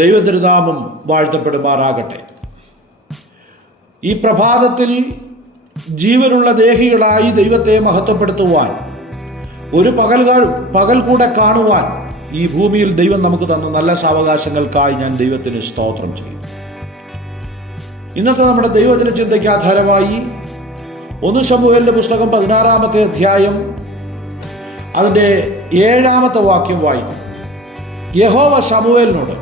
ദൈവതിരുനാമം വാഴ്ത്തപ്പെടുമാറാകട്ടെ. ഈ പ്രഭാതത്തിൽ ജീവനുള്ള ദേഹികളായി ദൈവത്തെ മഹത്വപ്പെടുത്തുവാൻ, ഒരു പകൽ കൂടെ കാണുവാൻ ഈ ഭൂമിയിൽ ദൈവം നമുക്ക് തന്ന നല്ല സാവകാശങ്ങൾക്കായി ഞാൻ ദൈവത്തിന് സ്തോത്രം ചെയ്യുന്നു. ഇന്നത്തെ നമ്മുടെ ദൈവദിന ചിന്തയ്ക്ക് ആധാരമായി 1 ശമൂവേലിന്റെ പുസ്തകം 16-ാമത്തെ അധ്യായം അതിൻ്റെ 7-ാമത്തെ വാക്യം വായിക്കും. യഹോവ ശമൂവേലിനോട്,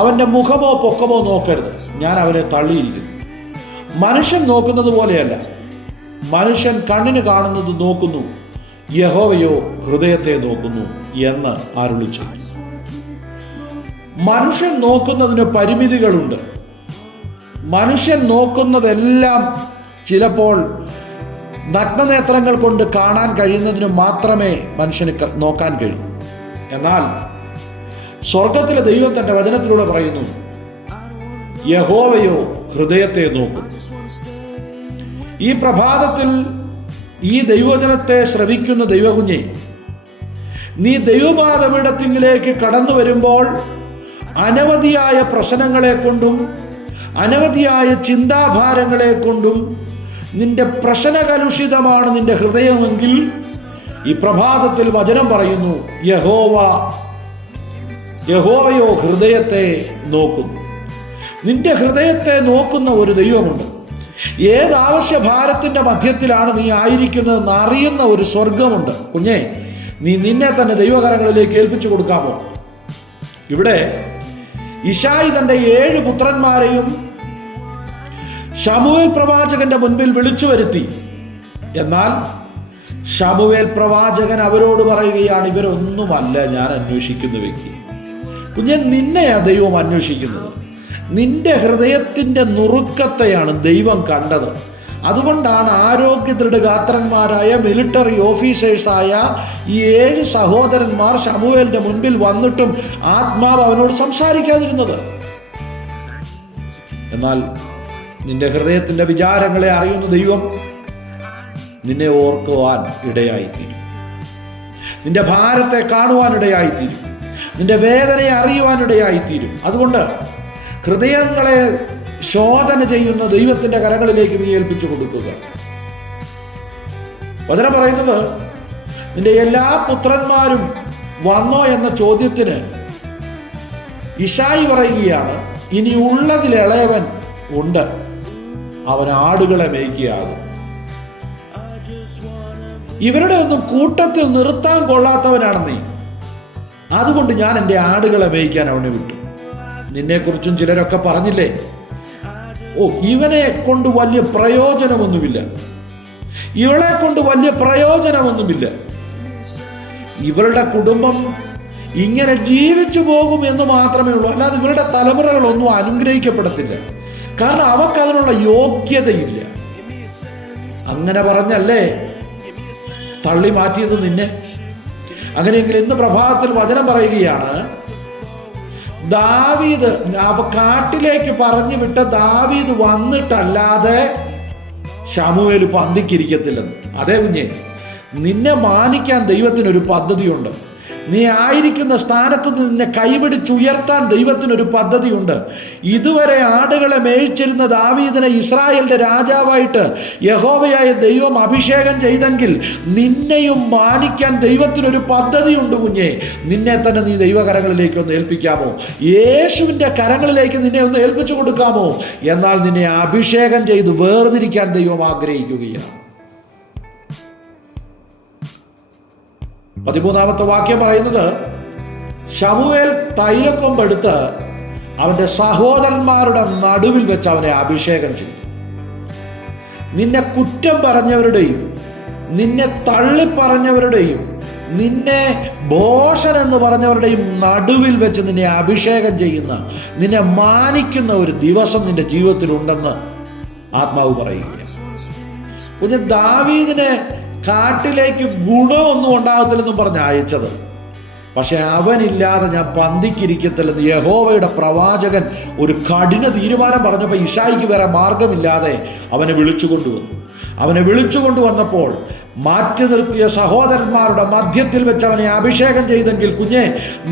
അവൻ്റെ മുഖമോ പൊക്കമോ നോക്കരുത്, ഞാൻ അവനെ തള്ളിയിരിക്കുന്നു. മനുഷ്യൻ നോക്കുന്നത് പോലെയല്ല, മനുഷ്യൻ കണ്ണിന് കാണുന്നത് നോക്കുന്നു, യഹോവയോ ഹൃദയത്തെ നോക്കുന്നു എന്ന് അരുളി ചെയ്തു. മനുഷ്യൻ നോക്കുന്നതിന് പരിമിതികളുണ്ട്. മനുഷ്യൻ നോക്കുന്നതെല്ലാം ചിലപ്പോൾ നഗ്നനേത്രങ്ങൾ കൊണ്ട് കാണാൻ കഴിയുന്നതിന് മാത്രമേ മനുഷ്യന് നോക്കാൻ കഴിയൂ. എന്നാൽ സ്വർഗത്തിലെ ദൈവം തന്റെ വചനത്തിലൂടെ പറയുന്നു, യഹോവയോ ഹൃദയത്തെ നോക്കും. ഈ പ്രഭാതത്തിൽ ഈ ദൈവവചനത്തെ ശ്രവിക്കുന്ന ദൈവകുഞ്ഞെ, നീ ദൈവപാദപീഠത്തിലേക്ക് കടന്നു വരുമ്പോൾ അനവധിയായ പ്രശ്നങ്ങളെ കൊണ്ടും അനവധിയായ ചിന്താഭാരങ്ങളെ കൊണ്ടും നിന്റെ പ്രശ്നകലുഷിതമാണ് നിന്റെ ഹൃദയമെങ്കിൽ, ഈ പ്രഭാതത്തിൽ വചനം പറയുന്നു, യഹോവയോ ഹൃദയത്തെ നോക്കുന്നു. നിന്റെ ഹൃദയത്തെ നോക്കുന്ന ഒരു ദൈവമുണ്ട്. ഏത് ആവശ്യഭാരത്തിന്റെ മധ്യത്തിലാണ് നീ ആയിരിക്കുന്നതെന്ന് അറിയുന്ന ഒരു സ്വർഗമുണ്ട്. കുഞ്ഞെ, നീ നിന്നെ തന്നെ ദൈവകരങ്ങളിലേക്ക് ഏൽപ്പിച്ചു കൊടുക്കാമോ? ഇവിടെ ഇശായി തന്റെ 7 പുത്രന്മാരെയും ശമൂവേൽ പ്രവാചകന്റെ മുൻപിൽ വിളിച്ചു വരുത്തി. എന്നാൽ ശമൂവേൽ പ്രവാചകൻ അവരോട് പറയുകയാണ്, ഇവരൊന്നുമല്ല ഞാൻ അന്വേഷിക്കുന്ന വ്യക്തി. കുഞ്ഞെ, നിന്നെയാ ദൈവം അന്വേഷിക്കുന്നത്. നിന്റെ ഹൃദയത്തിന്റെ നുറുക്കത്തെയാണ് ദൈവം കണ്ടത്. അതുകൊണ്ടാണ് ആരോഗ്യ ദൃഢഗാത്രന്മാരായ മിലിറ്ററി ഓഫീസേഴ്സായ ഈ 7 സഹോദരന്മാർ ശമൂവേലിന്റെ മുൻപിൽ വന്നിട്ടും ആത്മാവ് അവനോട് സംസാരിക്കാതിരുന്നത്. എന്നാൽ നിന്റെ ഹൃദയത്തിന്റെ വിചാരങ്ങളെ അറിയുന്ന ദൈവം നിന്നെ ഓർക്കുവാൻ ഇടയായിത്തീരും. നിന്റെ ഭാരത്തെ കാണുവാൻ ഇടയായിത്തീരും. നിന്റെ വേദനയെ അറിയുവാൻ ഇടയായിത്തീരും. അതുകൊണ്ട് ഹൃദയങ്ങളെ ശോധന ചെയ്യുന്ന ദൈവത്തിന്റെ കരങ്ങളിലേക്ക് നീ ഏൽപ്പിച്ചു കൊടുക്കുക. വചനം പറയുന്നത്, നിന്റെ എല്ലാ പുത്രന്മാരും വന്നോ എന്ന ചോദ്യത്തിന് ഇശായി പറയുകയാണ്, ഇനി ഉള്ളതിൽ ഇളയവൻ ഉണ്ട്, അവൻ ആടുകളെ മേയ്ക്കുകയാകും. ഇവരുടെ ഒന്നും കൂട്ടത്തിൽ നിർത്താൻ കൊള്ളാത്തവനാണ് നീ. അതുകൊണ്ട് ഞാൻ എൻ്റെ ആടുകളെ മേയ്ക്കാൻ അവനെ വിട്ടു. നിന്നെക്കുറിച്ചും ചിലരൊക്കെ പറഞ്ഞില്ലേ, ഇവനെ കൊണ്ട് വലിയ പ്രയോജനമൊന്നുമില്ല, ഇവളെ കൊണ്ട് വലിയ പ്രയോജനമൊന്നുമില്ല, ഇവരുടെ കുടുംബം ഇങ്ങനെ ജീവിച്ചു പോകും എന്ന് മാത്രമേ ഉള്ളൂ, അല്ലാതെ ഇവരുടെ തലമുറകളൊന്നും അനുഗ്രഹിക്കപ്പെടത്തില്ല, കാരണം അവർക്ക് യോഗ്യതയില്ല. അങ്ങനെ പറഞ്ഞല്ലേ തള്ളി മാറ്റിയത് നിന്നെ? അങ്ങനെയെങ്കിൽ ഇന്ന് പ്രഭാതത്തിൽ വചനം പറയുകയാണ്, ദാവീദ് കാട്ടിലേക്ക് പറഞ്ഞു വിട്ട ദാവീദ് വന്നിട്ടല്ലാതെ ശമൂവേൽ പന്തിക്കിരിക്കത്തില്ലെന്ന്. അതേ കുഞ്ഞെ, നിന്നെ മാനിക്കാൻ ദൈവത്തിനൊരു പദ്ധതിയുണ്ട്. നീ ആയിരിക്കുന്ന സ്ഥാനത്ത് നിന്നെ കൈപിടിച്ചുയർത്താൻ ദൈവത്തിനൊരു പദ്ധതിയുണ്ട്. ഇതുവരെ ആടുകളെ മേയിച്ചിരുന്ന ദാവീദിനെ ഇസ്രായേലിന്റെ രാജാവായിട്ട് യഹോവയായ ദൈവം അഭിഷേകം ചെയ്തെങ്കിൽ നിന്നെയും മാനിക്കാൻ ദൈവത്തിനൊരു പദ്ധതിയുണ്ട് കുഞ്ഞെ. നിന്നെ തന്നെ നീ ദൈവകരങ്ങളിലേക്ക് ഒന്ന് ഏൽപ്പിക്കാമോ? യേശുവിൻ്റെ കരങ്ങളിലേക്ക് നിന്നെ ഒന്ന് ഏൽപ്പിച്ചു കൊടുക്കാമോ? എന്നാൽ നിന്നെ അഭിഷേകം ചെയ്ത് വേർതിരിക്കാൻ ദൈവം ആഗ്രഹിക്കുകയാണ്. 13-ാമത്തെ വാക്യം പറയുന്നത്, ശമൂവേൽ തൈലക്കൊമ്പെടുത്ത് അവന്റെ സഹോദരന്മാരുടെ നടുവിൽ വെച്ച് അവനെ അഭിഷേകം ചെയ്തു. നിന്നെ കുറ്റം പറഞ്ഞവരുടെയും നിന്നെ തള്ളിപ്പറഞ്ഞവരുടെയും നിന്നെ ഭോഷൻ എന്ന് പറഞ്ഞവരുടെയും നടുവിൽ വെച്ച് നിന്നെ അഭിഷേകം ചെയ്യുന്ന, നിന്നെ മാനിക്കുന്ന ഒരു ദിവസം നിന്റെ ജീവിതത്തിലുണ്ടെന്ന് ആത്മാവ് പറയുകയാണ്. കുഞ്ഞ്, ദാവീദിനെ കാട്ടിലേക്ക് ഗുണമൊന്നും ഉണ്ടാകത്തില്ലെന്നും പറഞ്ഞ് അയച്ചത്. പക്ഷെ അവനില്ലാതെ ഞാൻ പന്തിക്കിരിക്കത്തില്ലെന്ന് യഹോവയുടെ പ്രവാചകൻ ഒരു കഠിന തീരുമാനം പറഞ്ഞപ്പോൾ ഇശായിക്ക് വേറെ മാർഗമില്ലാതെ അവനെ വിളിച്ചുകൊണ്ടുവന്നപ്പോൾ മാറ്റി നിർത്തിയ സഹോദരന്മാരുടെ മധ്യത്തിൽ വെച്ച് അവനെ അഭിഷേകം ചെയ്തെങ്കിൽ കുഞ്ഞെ,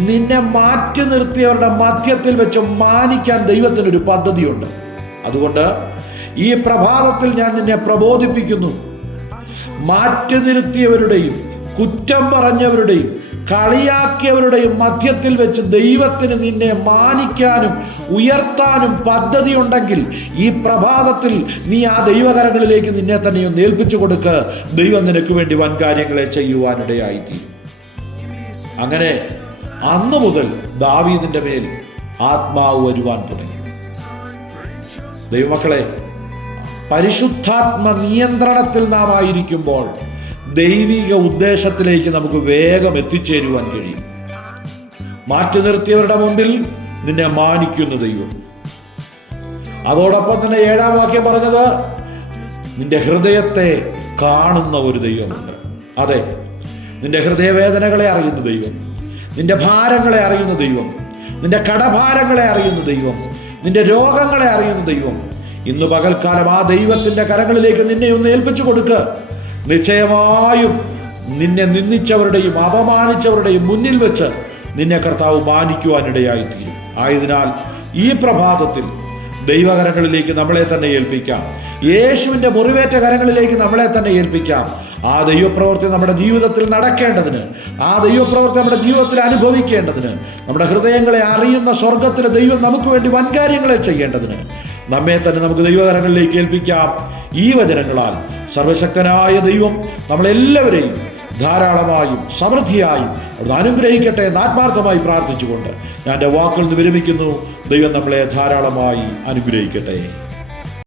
നിന്നെ മാറ്റി നിർത്തിയവരുടെ മധ്യത്തിൽ വെച്ച് മാനിക്കാൻ ദൈവത്തിനൊരു പദ്ധതിയുണ്ട്. അതുകൊണ്ട് ഈ പ്രഭാതത്തിൽ ഞാൻ നിന്നെ പ്രബോധിപ്പിക്കുന്നു. മാറ്റി നിർത്തിയവരുടെയും കുറ്റം പറഞ്ഞവരുടെയും കളിയാക്കിയവരുടെയും മധ്യത്തിൽ വെച്ച് ദൈവത്തിന് നിന്നെ മാനിക്കാനും ഉയർത്താനും പദ്ധതി ഉണ്ടെങ്കിൽ ഈ പ്രഭാതത്തിൽ നീ ആ ദൈവകരങ്ങളിലേക്ക് നിന്നെ തന്നെ ഒന്ന് ഏൽപ്പിച്ചു കൊടുക്ക്. ദൈവം നിനക്ക് വേണ്ടി വൻ കാര്യങ്ങളെ ചെയ്യുവാനിടയായിത്തീരും. അങ്ങനെ അന്നു മുതൽ ദാവീദിന്റെ മേൽ ആത്മാവ് വരുവാൻ തുടങ്ങി. ദൈവമക്കളെ, പരിശുദ്ധാത്മ നിയന്ത്രണത്തിൽ നാം ആയിരിക്കുമ്പോൾ ദൈവിക ഉദ്ദേശത്തിലേക്ക് നമുക്ക് വേഗം എത്തിച്ചേരുവാൻ കഴിയും. മാറ്റി നിർത്തിയവരുടെ മുമ്പിൽ നിന്നെ മാനിക്കുന്ന ദൈവം. അതോടൊപ്പം തന്നെ 7-ാം വാക്യം പറഞ്ഞത്, നിന്റെ ഹൃദയത്തെ കാണുന്ന ഒരു ദൈവമുണ്ട്. അതെ, നിന്റെ ഹൃദയവേദനകളെ അറിയുന്ന ദൈവം, നിന്റെ ഭാരങ്ങളെ അറിയുന്ന ദൈവം, നിന്റെ കടഭാരങ്ങളെ അറിയുന്ന ദൈവം, നിന്റെ രോഗങ്ങളെ അറിയുന്ന ദൈവം. ഇന്ന് പകൽക്കാലം ആ ദൈവത്തിന്റെ കരങ്ങളിലേക്ക് നിന്നെ ഒന്ന് ഏൽപ്പിച്ചു കൊടുക്കുക. നിശ്ചയമായും നിന്നെ നിന്ദിച്ചവരുടെയും അപമാനിച്ചവരുടെയും മുന്നിൽ വെച്ച് നിന്നെ കർത്താവ് മാനിക്കുവാനിടയായിത്തീരും. ആയതിനാൽ ഈ പ്രഭാതത്തിൽ ദൈവകരങ്ങളിലേക്ക് നമ്മളെ തന്നെ ഏൽപ്പിക്കാം. യേശുവിൻ്റെ മുറിവേറ്റ കരങ്ങളിലേക്ക് നമ്മളെ തന്നെ ഏൽപ്പിക്കാം. ആ ദൈവപ്രവൃത്തി നമ്മുടെ ജീവിതത്തിൽ നടക്കേണ്ടതിന്, ആ ദൈവപ്രവൃത്തി നമ്മുടെ ജീവിതത്തിൽ അനുഭവിക്കേണ്ടതിന്, നമ്മുടെ ഹൃദയങ്ങളെ അറിയുന്ന സ്വർഗത്തിലെ ദൈവം നമുക്ക് വേണ്ടി വൻകാര്യങ്ങളെ ചെയ്യേണ്ടതിന് നമ്മെ തന്നെ നമുക്ക് ദൈവകരങ്ങളിലേക്ക് ഏൽപ്പിക്കാം. ഈ വചനങ്ങളാൽ സർവശക്തനായ ദൈവം നമ്മളെല്ലാവരെയും ധാരാളമായും സമൃദ്ധിയായും അവിടുന്ന് അനുഗ്രഹിക്കട്ടെ എന്ന് ആത്മാർത്ഥമായി പ്രാർത്ഥിച്ചുകൊണ്ട് ഞാൻ എൻ്റെ വാക്കുകൾ നിന്ന് വിരമിക്കുന്നു. ദൈവം നമ്മളെ ധാരാളമായി അനുഗ്രഹിക്കട്ടെ.